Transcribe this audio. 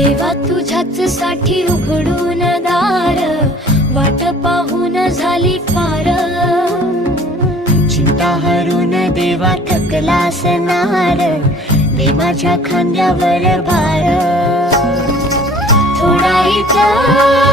तुझ्याच साठी उघडून दार वाट पाहून झाली फार चिंता हरून देवा थकला असणार दे माझ्या खांद्यावर भार. थोडा इथं